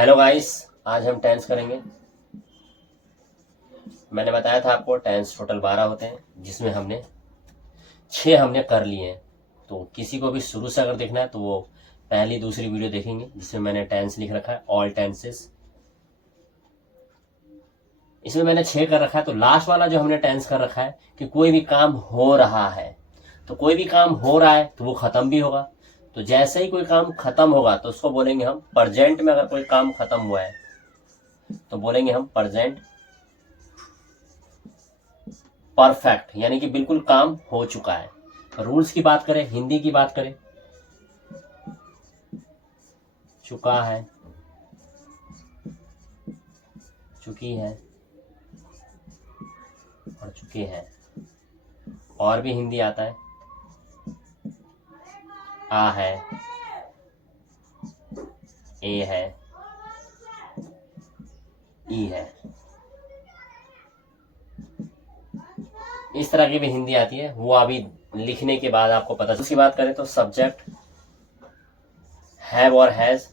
Hello guys, आज हम tense करेंगे। मैंने बताया था आपको टेंस टोटल 12 होते हैं, जिसमें हमने 6 हमने कर लिए हैं। तो किसी को भी शुरू से अगर देखना है तो वो पहली दूसरी वीडियो देखेंगे, जिसमें मैंने टेंस लिख रखा है, ऑल टेंसेस। इसमें मैंने 6 कर रखा है। तो लास्ट वाला जो हमने टेंस कर रखा है कि कोई भी काम हो रहा है, तो कोई भी काम हो रहा है तो वो खत्म भी होगा। तो जैसे ही कोई काम खत्म होगा तो उसको बोलेंगे हम प्रेजेंट में। अगर कोई काम खत्म हुआ है तो बोलेंगे हम प्रेजेंट परफेक्ट, यानी कि बिल्कुल काम हो चुका है। रूल्स की बात करें, हिंदी की बात करें, चुका है, चुकी है और चुके हैं। और भी हिंदी आता है, आ है, ए है, ई है। इस तरह की भी हिंदी आती है, वो अभी लिखने के बाद आपको पता। उसकी बात करें तो सब्जेक्ट हैव और हैज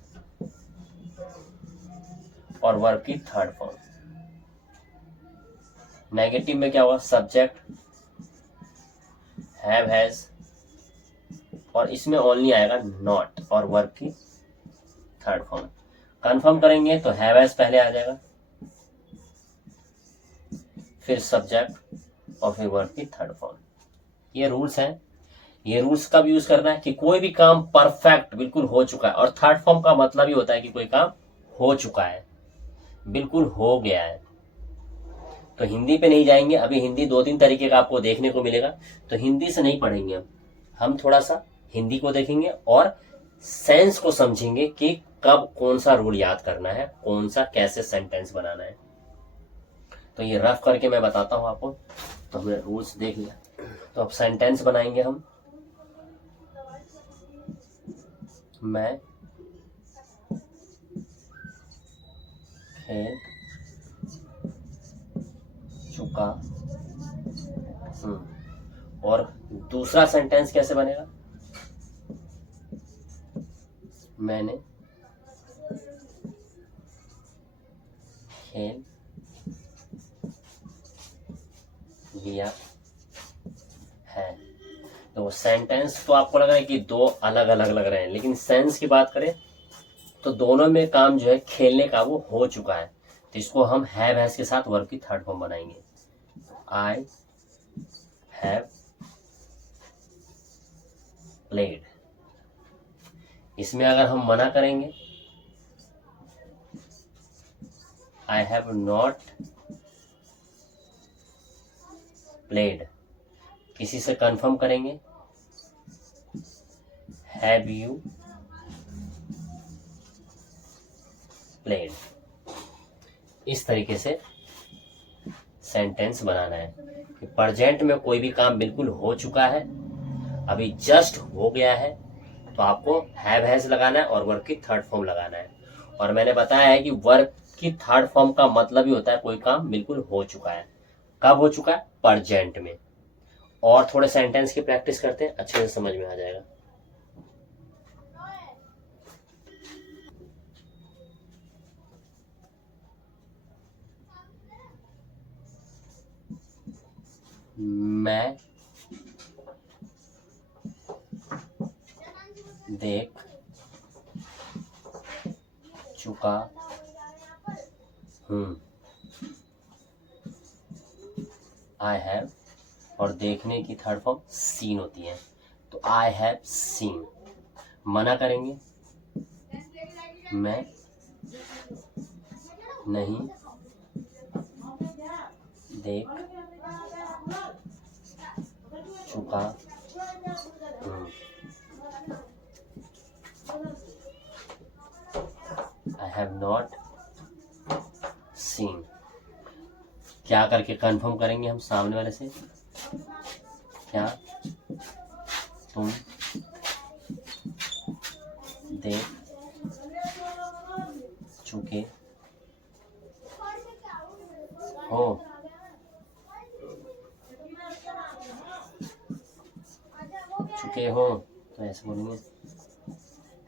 और वर्ब की थर्ड फॉर्म। नेगेटिव में क्या होगा? सब्जेक्ट हैव हैज और इसमें ओनली आएगा नॉट और वर्ब की थर्ड फॉर्म। कंफर्म करेंगे तो हैव हैज पहले आ जाएगा, फिर सब्जेक्ट और फिर वर्ब की थर्ड फॉर्म। ये रूल्स हैं। ये रूल्स कब यूज करना है कि कोई भी काम परफेक्ट बिल्कुल हो चुका है। और थर्ड फॉर्म का मतलब ही होता है कि कोई काम हो चुका है, बिल्कुल हो गया है। तो हिंदी पे नहीं जाएंगे अभी। हिंदी 2-3 तरीके का आपको देखने को मिलेगा, तो हिंदी से नहीं पढ़ेंगे हम थोड़ा सा हिंदी को देखेंगे और सेंस को समझेंगे कि कब कौन सा रूल याद करना है, कौन सा कैसे सेंटेंस बनाना है। तो ये रफ करके मैं बताता हूं आपको। तो हमने रूल्स देख लिया, तो अब सेंटेंस बनाएंगे हम। मैं खेल चुका हूं। और दूसरा सेंटेंस कैसे बनेगा? मैंने खेल लिया है। तो सेंटेंस तो आपको लग रहा है कि दो अलग अलग लग रहे हैं, लेकिन सेंस की बात करें तो दोनों में काम जो है खेलने का वो हो चुका है। तो इसको हम हैव हैज के साथ वर्ब की थर्ड फॉर्म बनाएंगे। I have played. इसमें अगर हम मना करेंगे आई हैव नॉट प्लेड। किसी से कंफर्म करेंगे हैव यू प्लेड। इस तरीके से सेंटेंस बनाना है कि प्रेजेंट में कोई भी काम बिल्कुल हो चुका है, अभी जस्ट हो गया है, तो आपको हैव हैज लगाना है और वर्ब की थर्ड फॉर्म लगाना है। और मैंने बताया है कि वर्ब की थर्ड फॉर्म का मतलब ही होता है कोई काम बिल्कुल हो चुका है। कब हो चुका है? प्रेजेंट में। और थोड़े सेंटेंस की प्रैक्टिस करते हैं, अच्छे से समझ में आ जाएगा। मैं देख चुका हूं। आई हैव और देखने की थर्ड फॉर्म सीन होती है, तो आई हैव सीन। मना करेंगे मैं नहीं देख चुका हूं। I have not seen. क्या करके कंफर्म करेंगे हम सामने वाले से? क्या तुम देख चुके हो? चुके हो तो ऐसे बोलेंगे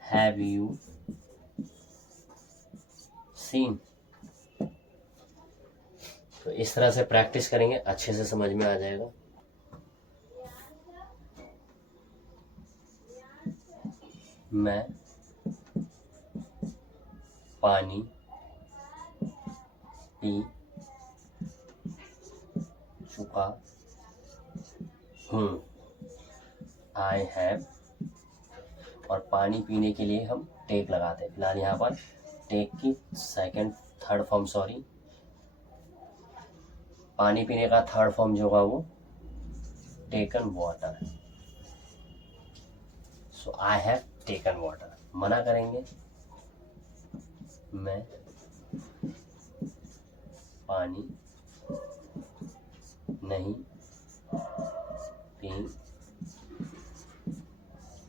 हैव यू सीन। तो इस तरह से प्रैक्टिस करेंगे, अच्छे से समझ में आ जाएगा। मैं पानी पी चुका हूँ। आई हैव, और पानी पीने के लिए हम टेक लगाते हैं। फिलहाल यहाँ पर टेक की थर्ड फॉर्म, सॉरी, पानी पीने का थर्ड फॉर्म जो होगा वो taken water. So I have taken water. मना करेंगे, मैं पानी नहीं पी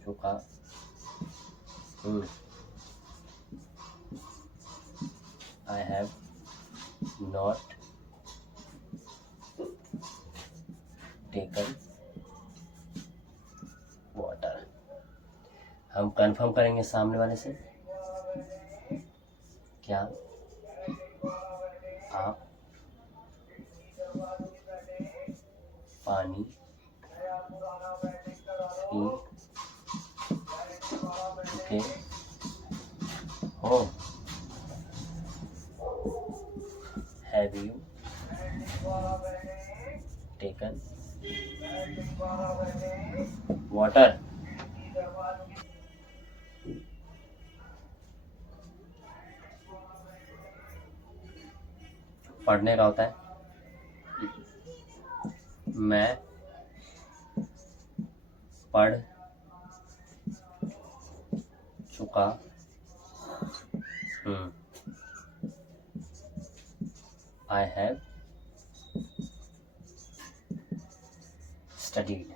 चुका हूँ। I have not taken water. हम कंफर्म करेंगे सामने वाले से, क्या आप पानी पी चुके हो? Have you taken water? पढ़ने का होता है मैं पढ़ चुका हूँ। I have studied.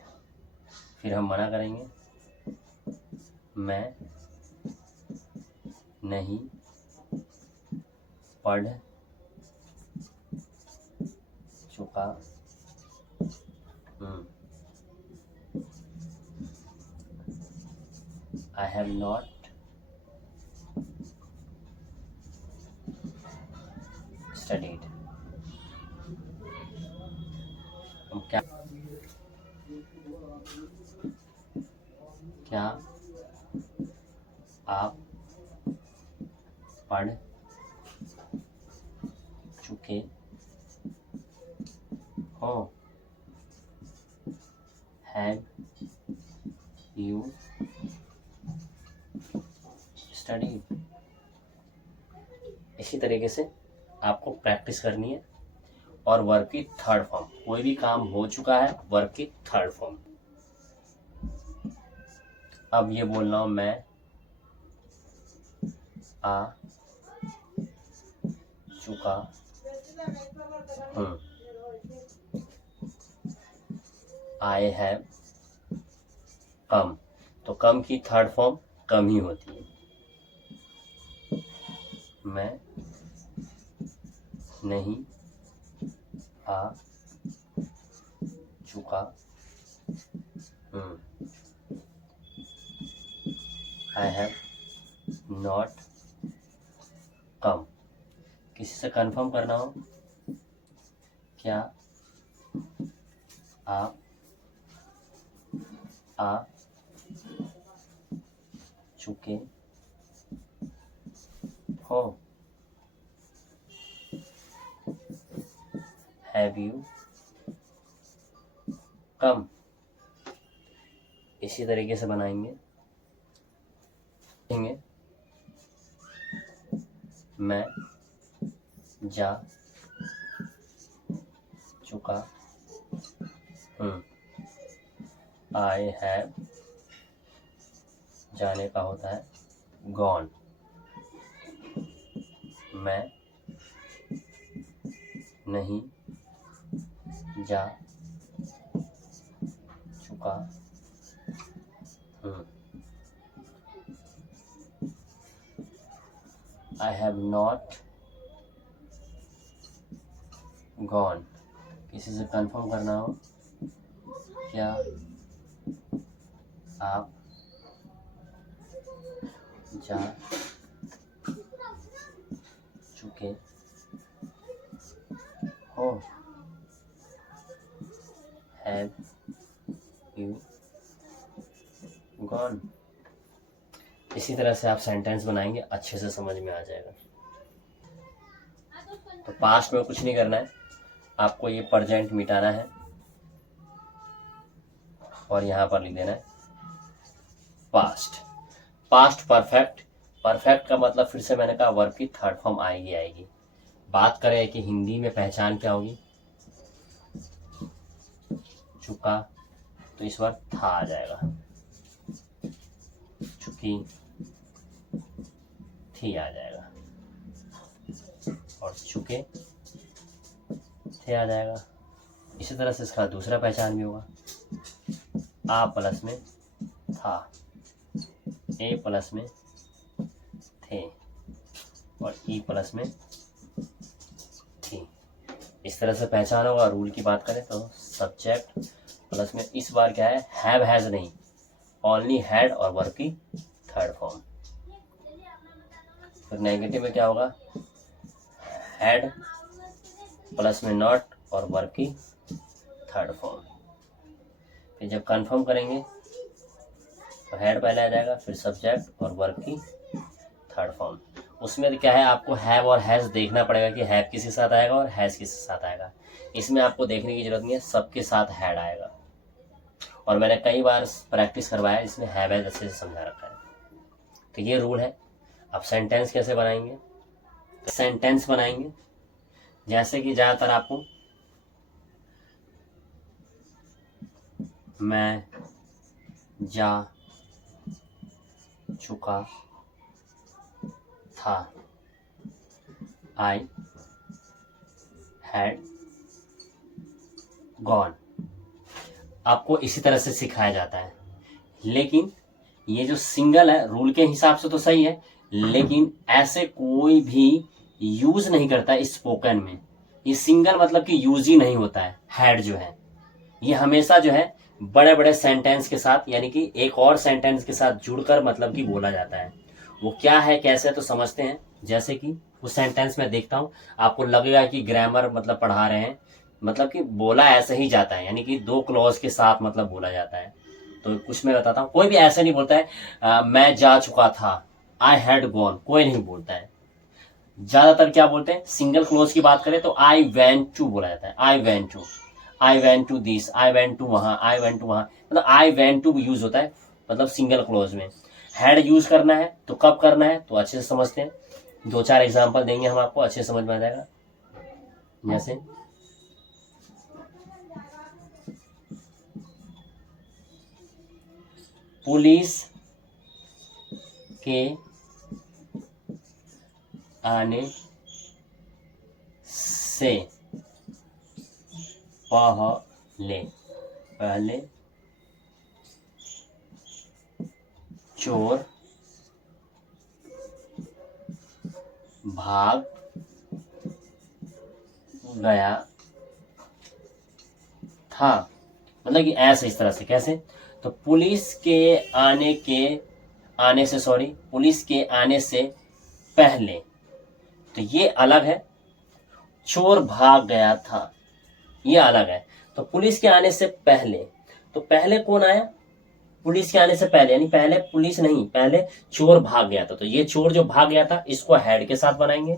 फिर हम मना करेंगे, मैं नहीं पढ़ चुका हूँ। I have not studied. हम क्या आप पढ़ चुके हो? Have you studied? इसी तरीके से आपको प्रैक्टिस करनी है। और वर्ब की थर्ड फॉर्म, कोई भी काम हो चुका है, वर्ब की थर्ड फॉर्म। अब ये बोल रहा हूं, मैं आ चुका हूँ। I have come. तो कम की थर्ड फॉर्म कम ही होती है। मैं नहीं आ चुका हूँ। I have not come. किसी से कंफर्म करना हो, क्या आप आ चुके हो? Have you come? इसी तरीके से बनाएंगे। मैं जा चुका हूँ। आई हैव, जाने का होता है गॉन। मैं नहीं जा चुका हूँ। I have not gone. किसी से कंफर्म करना हो, क्या आप जा हो, हैव यू गॉन। इसी तरह से आप सेंटेंस बनाएंगे, अच्छे से समझ में आ जाएगा। तो पास्ट में कुछ नहीं करना है, आपको ये प्रेजेंट मिटाना है और यहां पर लिख देना है पास्ट। पास्ट परफेक्ट, परफेक्ट का मतलब फिर से मैंने कहा वर्ब की थर्ड फॉर्म आएगी। बात करें कि हिंदी में पहचान क्या होगी, चुका, तो इस बार था आ जाएगा, चुकी, थी आ जाएगा, और चुके, थे आ जाएगा। इसी तरह से इसका दूसरा पहचान भी होगा, आ प्लस में था, ए प्लस में थे, और ई प्लस में थी। इस तरह से पहचान होगा। रूल की बात करें तो सब्जेक्ट प्लस में इस बार क्या है, हैव हैज नहीं, ओनली हैड और वर्ब की थर्ड फॉर्म। फिर नेगेटिव में क्या होगा, हैड प्लस में नॉट और वर्ब की थर्ड फॉर्म। फिर जब कंफर्म करेंगे तो हैड पहले आ जाएगा, फिर सब्जेक्ट और वर्ब की थर्ड फॉर्म। उसमें क्या है, आपको हैव और हैज देखना पड़ेगा कि हैव किसके साथ आएगा और हैज किसके साथ आएगा। इसमें आपको देखने की जरूरत नहीं है, सबके साथ हैड आएगा। और मैंने कई बार प्रैक्टिस करवाया, इसमें हैव हैज अच्छे से समझा रखा है। तो ये रूल है। अब सेंटेंस कैसे बनाएंगे, सेंटेंस बनाएंगे जैसे कि ज्यादातर आपको मैं जा चुका था, आई हैड गॉन, आपको इसी तरह से सिखाया जाता है। लेकिन ये जो सिंगल है, रूल के हिसाब से तो सही है, लेकिन ऐसे कोई भी यूज नहीं करता स्पोकन में। ये सिंगल मतलब कि यूज ही नहीं होता है। हैड जो है ये हमेशा जो है बड़े बड़े सेंटेंस के साथ, यानी कि एक और सेंटेंस के साथ जुड़कर मतलब कि बोला जाता है। वो क्या है कैसे है तो समझते हैं। जैसे कि उस सेंटेंस में देखता हूं, आपको लगेगा कि ग्रामर मतलब पढ़ा रहे हैं, मतलब कि बोला ऐसे ही जाता है, यानी कि दो क्लॉज के साथ मतलब बोला जाता है। तो कुछ मैं बताता हूँ, कोई भी ऐसे नहीं बोलता है मैं जा चुका था, आई हैड गॉन, कोई नहीं बोलता है। ज्यादातर क्या बोलते हैं, सिंगल क्लोज की बात करें तो आई वेंट टू बोला जाता है, I went to, I went to this, I went to वहां, आई वेंट टू वहां, मतलब आई वेंट टू यूज होता है मतलब सिंगल क्लोज में। हैड यूज करना है तो कब करना है तो अच्छे से समझते हैं। दो चार एग्जांपल देंगे हम आपको, अच्छे से समझ में आ जाएगा। जैसे पुलिस के आने से पहले चोर भाग गया था, मतलब कि ऐसे इस तरह से। कैसे, तो पुलिस के आने से पहले, तो ये अलग है। चोर भाग गया था, ये अलग है। तो पुलिस के आने से पहले, तो पहले कौन आया, पुलिस के आने से पहले, यानी पहले पुलिस नहीं, पहले चोर भाग गया था। तो ये चोर जो भाग गया था इसको हैड के साथ बनाएंगे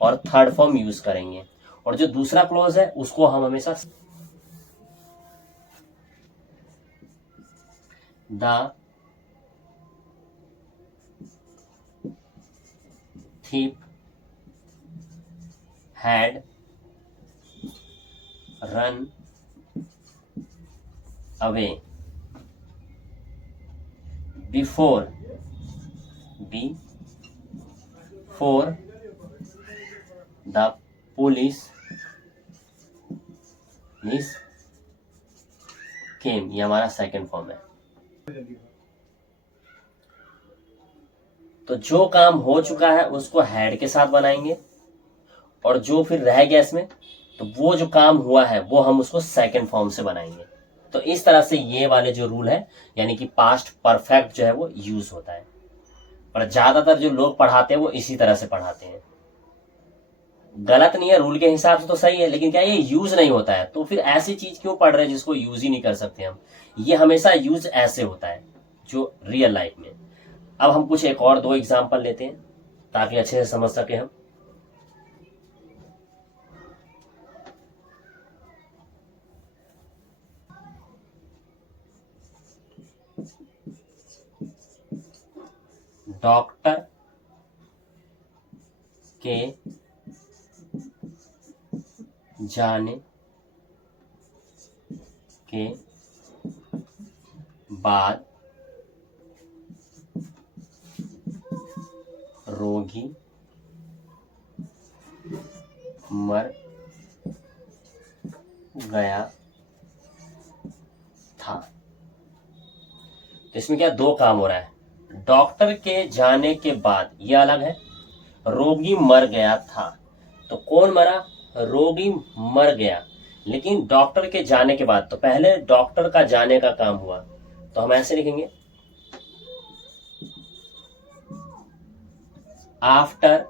और थर्ड फॉर्म यूज करेंगे। और जो दूसरा क्लॉज है उसको हम हमेशा the thief had run away before the police came। ये हमारा सेकंड फॉर्म है। तो जो काम हो चुका है उसको हैड के साथ बनाएंगे, और जो फिर रह गया इसमें, तो वो जो काम हुआ है वो हम उसको सेकंड फॉर्म से बनाएंगे। तो इस तरह से ये वाले जो रूल है, यानी कि पास्ट परफेक्ट जो है वो यूज होता है। और ज्यादातर जो लोग पढ़ाते हैं वो इसी तरह से पढ़ाते हैं। गलत नहीं है, रूल के हिसाब से तो सही है, लेकिन क्या ये यूज नहीं होता है, तो फिर ऐसी चीज क्यों पढ़ रहे हैं जिसको यूज ही नहीं कर सकते हम। ये हमेशा यूज ऐसे होता है जो रियल लाइफ में। अब हम कुछ एक और दो एग्जाम्पल लेते हैं ताकि अच्छे से समझ सके हम। डॉक्टर के जाने के बाद रोगी मर गया था। तो इसमें क्या दो काम हो रहा है, डॉक्टर के जाने के बाद, ये अलग है, रोगी मर गया था। तो कौन मरा, रोगी मर गया, लेकिन डॉक्टर के जाने के बाद, तो पहले डॉक्टर का जाने का काम हुआ, तो हम ऐसे लिखेंगे after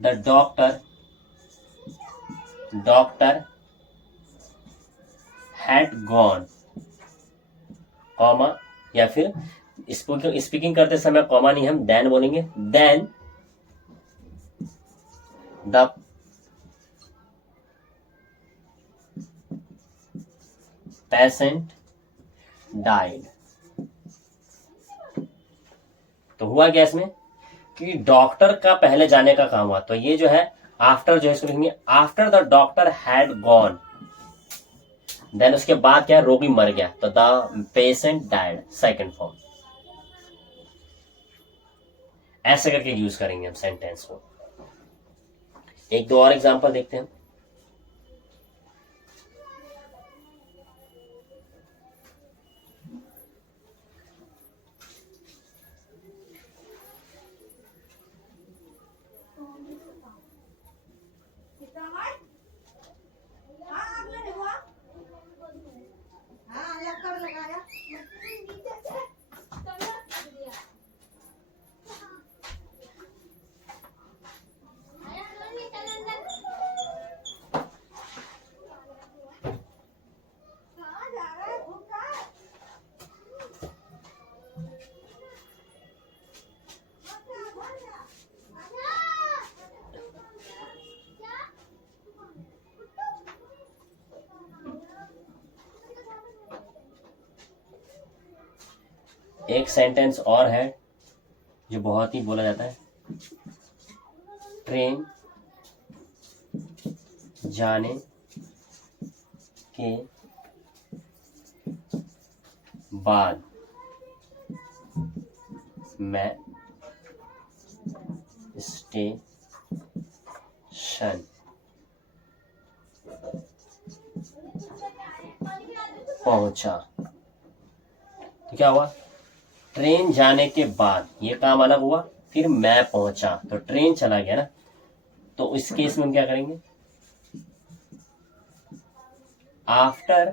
the doctor had gone, comma, या फिर स्पीकिंग करते समय कॉमा नहीं, हम देन बोलेंगे, देन द पेशेंट डाइड। तो हुआ क्या इसमें कि डॉक्टर का पहले जाने का काम हुआ, तो ये जो है आफ्टर, जो है इसको लिखेंगे after the doctor had gone, then उसके बाद क्या, रोगी मर गया, तो the patient died, second form. ऐसे करके यूज करेंगे हम सेंटेंस को। एक दो और एग्जांपल देखते हैं। एक सेंटेंस और है जो बहुत ही बोला जाता है, ट्रेन जाने के बाद मैं स्टेशन पहुंचा। तो क्या हुआ, ट्रेन जाने के बाद ये काम अलग हुआ, फिर मैं पहुंचा, तो ट्रेन चला गया ना, तो इस केस में हम क्या करेंगे, after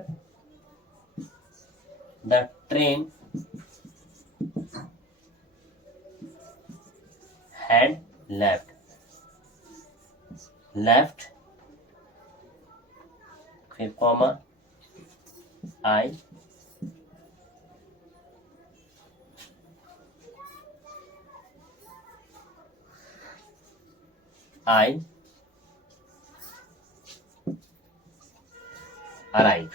the train had left, फिर कॉमा, आई अराइव।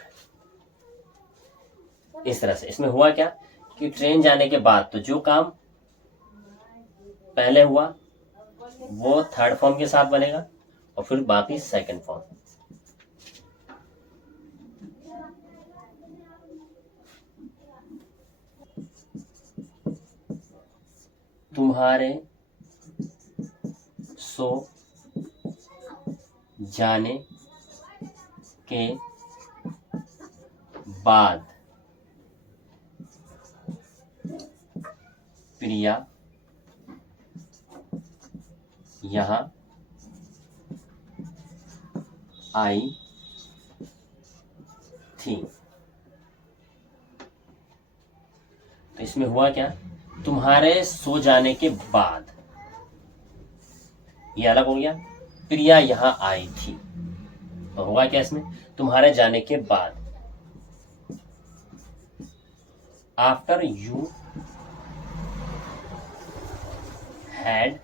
इस तरह से इसमें हुआ क्या कि ट्रेन जाने के बाद, तो जो काम पहले हुआ वो थर्ड फॉर्म के साथ बनेगा और फिर बाकी सेकंड फॉर्म। तुम्हारे सो जाने के बाद प्रिया यहाँ आई थी। तो इसमें हुआ क्या, तुम्हारे सो जाने के बाद, ये अलग हो गया। प्रिया यहाँ आई थी, तो होगा क्या इसमें, तुम्हारे जाने के बाद, after you had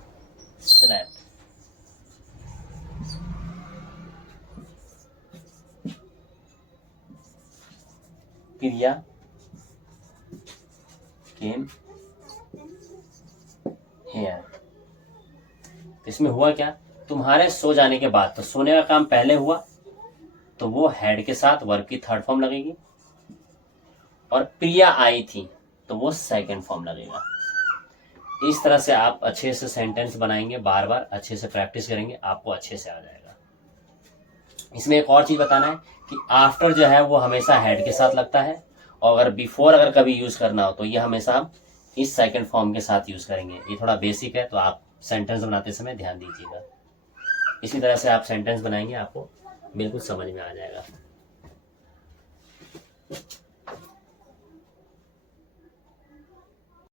slept. Priya came here. इसमें हुआ क्या, तुम्हारे सो जाने के बाद, तो सोने का काम पहले हुआ तो वो हैड के साथ वर्ब की थर्ड फॉर्म लगेगी, और प्रिया आई थी तो वो सेकंड फॉर्म लगेगा। इस तरह से आप अच्छे से सेंटेंस बनाएंगे, बार बार अच्छे से प्रैक्टिस करेंगे, आपको अच्छे से आ जाएगा। इसमें एक और चीज बताना है कि आफ्टर जो है वो हमेशा हेड के साथ लगता है, और अगर बिफोर अगर कभी यूज करना हो तो ये हमेशा आप इस सेकंड फॉर्म के साथ यूज करेंगे। ये थोड़ा बेसिक है, तो आप सेंटेंस बनाते समय ध्यान दीजिएगा। इसी तरह से आप सेंटेंस बनाएंगे, आपको बिल्कुल समझ में आ जाएगा।